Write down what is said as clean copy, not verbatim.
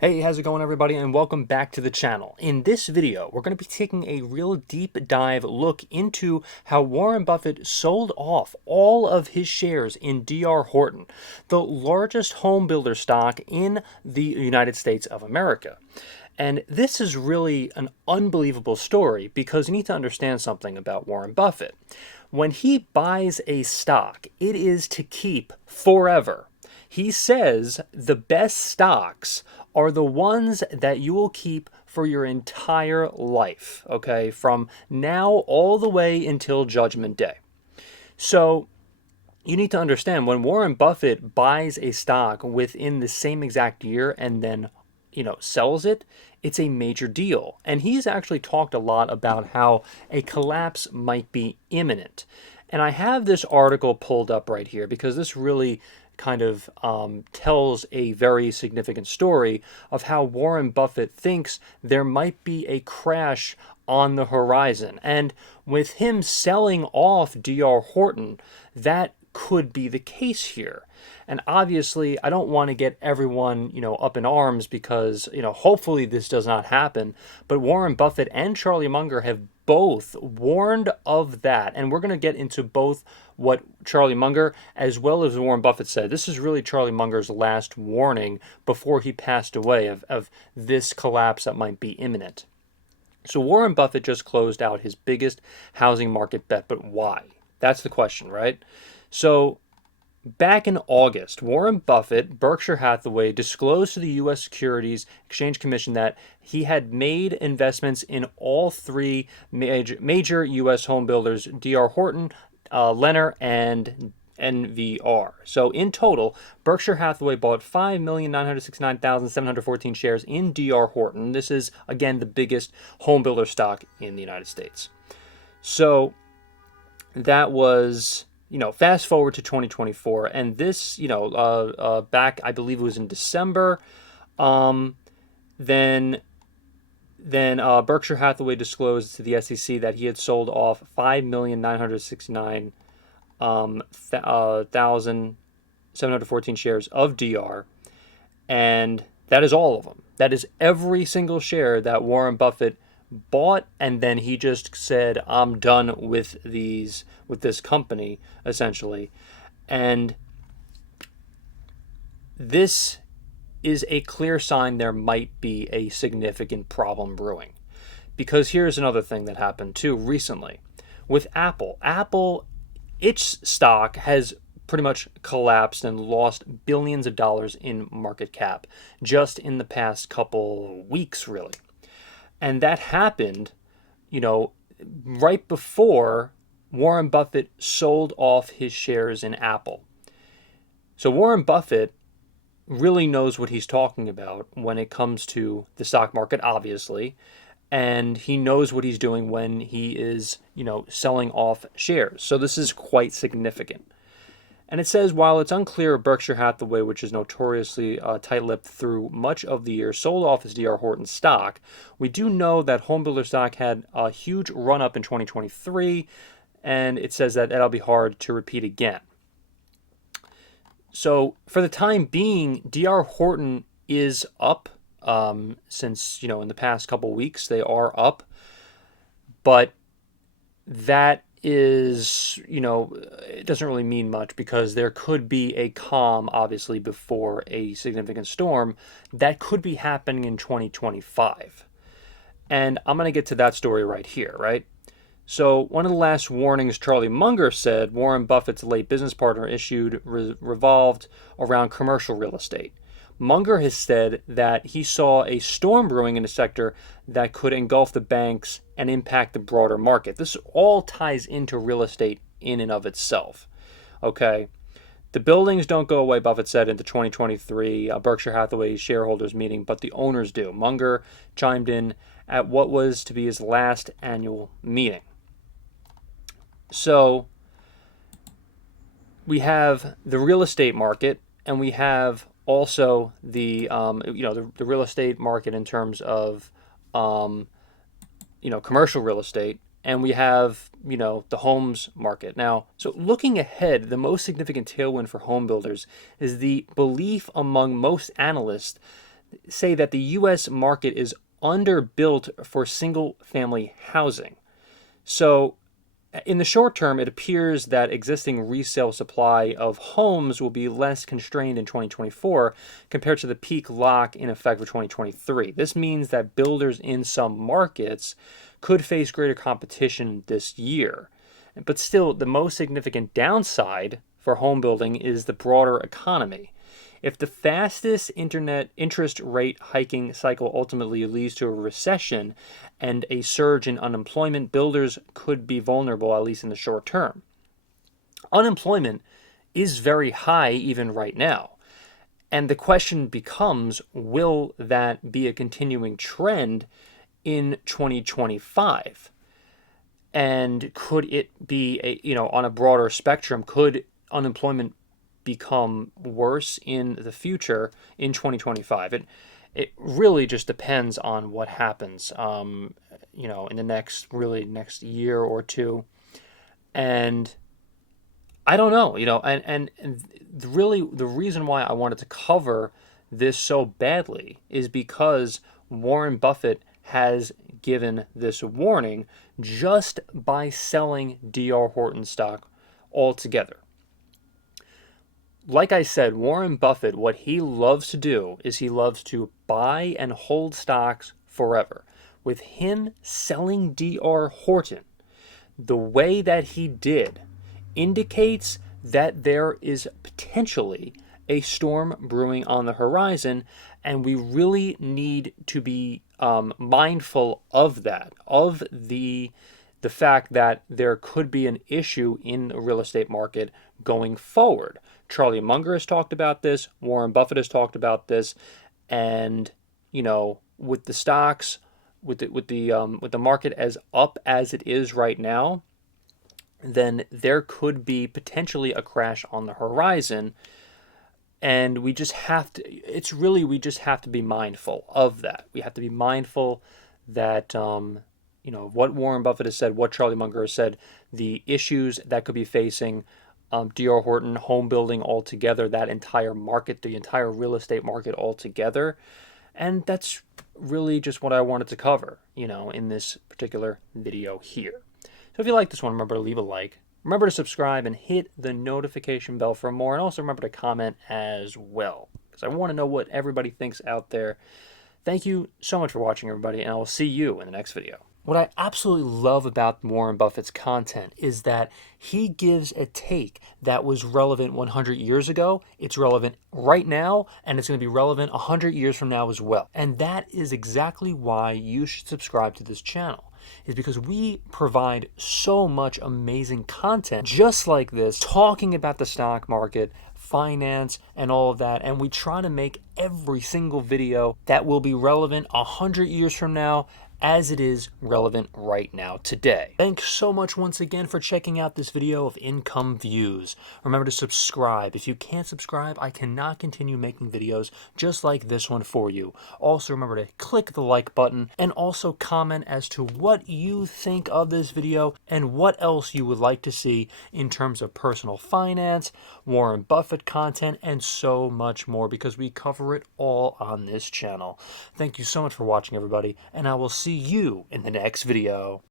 Hey, how's it going everybody, and welcome back to the channel. In this video, we're going to be taking a real deep dive look into how Warren Buffett sold off all of his shares in D.R. Horton, the largest home builder stock in the United States of America. And this is really an unbelievable story because you need to understand something about Warren Buffett. When he buys a stock, it is to keep forever. He says the best stocks are the ones that you will keep for your entire life, okay, from now all the way until Judgment Day. So you need to understand when Warren Buffett buys a stock within the same exact year and then sells it, it's a major deal. And he's actually talked a lot about how a collapse might be imminent. And I have this article pulled up right here because this really kind of tells a very significant story of how Warren Buffett thinks there might be a crash on the horizon. And with him selling off D.R. Horton, that could be the case here. And obviously, I don't want to get everyone, up in arms because, hopefully this does not happen. But Warren Buffett and Charlie Munger have both warned of that. And we're going to get into both what Charlie Munger as well as Warren Buffett said. This is really Charlie Munger's last warning before he passed away of this collapse that might be imminent. So Warren Buffett just closed out his biggest housing market bet, but why? That's the question, right? So back in August, Warren Buffett, Berkshire Hathaway, disclosed to the U.S. Securities Exchange Commission that he had made investments in all three major U.S. home builders, D.R. Horton, Lennar, and NVR. So in total, Berkshire Hathaway bought 5,969,714 shares in D.R. Horton. This is, again, the biggest home builder stock in the United States. So that was, fast forward to 2024, and this, back, I believe it was in December, then Berkshire Hathaway disclosed to the SEC that he had sold off 5,969,714 shares of DR, and that is all of them. That is every single share that Warren Buffett bought, and then he just said, I'm done with this company, essentially. And this is a clear sign there might be a significant problem brewing. Because here's another thing that happened too recently with Apple. Apple, its stock has pretty much collapsed and lost billions of dollars in market cap just in the past couple weeks, really. And that happened, right before Warren Buffett sold off his shares in Apple. So Warren Buffett really knows what he's talking about when it comes to the stock market, obviously. And he knows what he's doing when he is, selling off shares. So this is quite significant. And it says, while it's unclear if Berkshire Hathaway, which is notoriously tight-lipped through much of the year, sold off his D.R. Horton stock, we do know that home builder stock had a huge run-up in 2023, and it says that that'll be hard to repeat again. So for the time being, D.R. Horton is up since, in the past couple weeks, they are up. But that is, it doesn't really mean much because there could be a calm, obviously, before a significant storm that could be happening in 2025. And I'm going to get to that story right here, right? So one of the last warnings Charlie Munger said Warren Buffett's late business partner issued revolved around commercial real estate. Munger has said that he saw a storm brewing in the sector that could engulf the banks and impact the broader market. This all ties into real estate in and of itself. Okay. The buildings don't go away, Buffett said in the 2023 Berkshire Hathaway shareholders meeting, but the owners do. Munger chimed in at what was to be his last annual meeting. So we have the real estate market, and we have also the the real estate market in terms of commercial real estate, and we have the homes market. Now, so looking ahead, the most significant tailwind for home builders is the belief among most analysts say that the U.S. market is underbuilt for single-family housing. So in the short term, it appears that existing resale supply of homes will be less constrained in 2024 compared to the peak lock in effect for 2023. This means that builders in some markets could face greater competition this year. But still, the most significant downside for home building is the broader economy. If the fastest interest rate hiking cycle ultimately leads to a recession and a surge in unemployment, builders could be vulnerable, at least in the short term. Unemployment is very high even right now. And the question becomes, will that be a continuing trend in 2025? And could it be, on a broader spectrum, could unemployment become worse in the future in 2025? It really just depends on what happens, in the next year or two. And I don't know, and really the reason why I wanted to cover this so badly is because Warren Buffett has given this warning just by selling D.R. Horton stock altogether. Like I said, Warren Buffett, what he loves to do is he loves to buy and hold stocks forever. With him selling D.R. Horton the way that he did indicates that there is potentially a storm brewing on the horizon, and we really need to be mindful of that, of the fact that there could be an issue in the real estate market going forward. Charlie Munger has talked about this. Warren Buffett has talked about this, and with the stocks, with the market as up as it is right now, then there could be potentially a crash on the horizon, and we just have to. We just have to be mindful of that. We have to be mindful that what Warren Buffett has said, what Charlie Munger has said, the issues that could be facing D.R. Horton, home building altogether, that entire market, the entire real estate market altogether. And that's really just what I wanted to cover, in this particular video here. So if you like this one, remember to leave a like. Remember to subscribe and hit the notification bell for more. And also remember to comment as well, because I want to know what everybody thinks out there. Thank you so much for watching, everybody, and I will see you in the next video. What I absolutely love about Warren Buffett's content is that he gives a take that was relevant 100 years ago. It's relevant right now, and it's going to be relevant 100 years from now as well. And that is exactly why you should subscribe to this channel, is because we provide so much amazing content just like this, talking about the stock market, finance, and all of that. And we try to make every single video that will be relevant 100 years from now as it is relevant right now today. Thanks so much once again for checking out this video of income views. Remember to subscribe. If you can't subscribe, I cannot continue making videos just like this one for you. Also remember to click the like button and also comment as to what you think of this video and what else you would like to see in terms of personal finance, Warren Buffett content, and so much more, because we cover it all on this channel. Thank you so much for watching, everybody, and I will see you in the next video.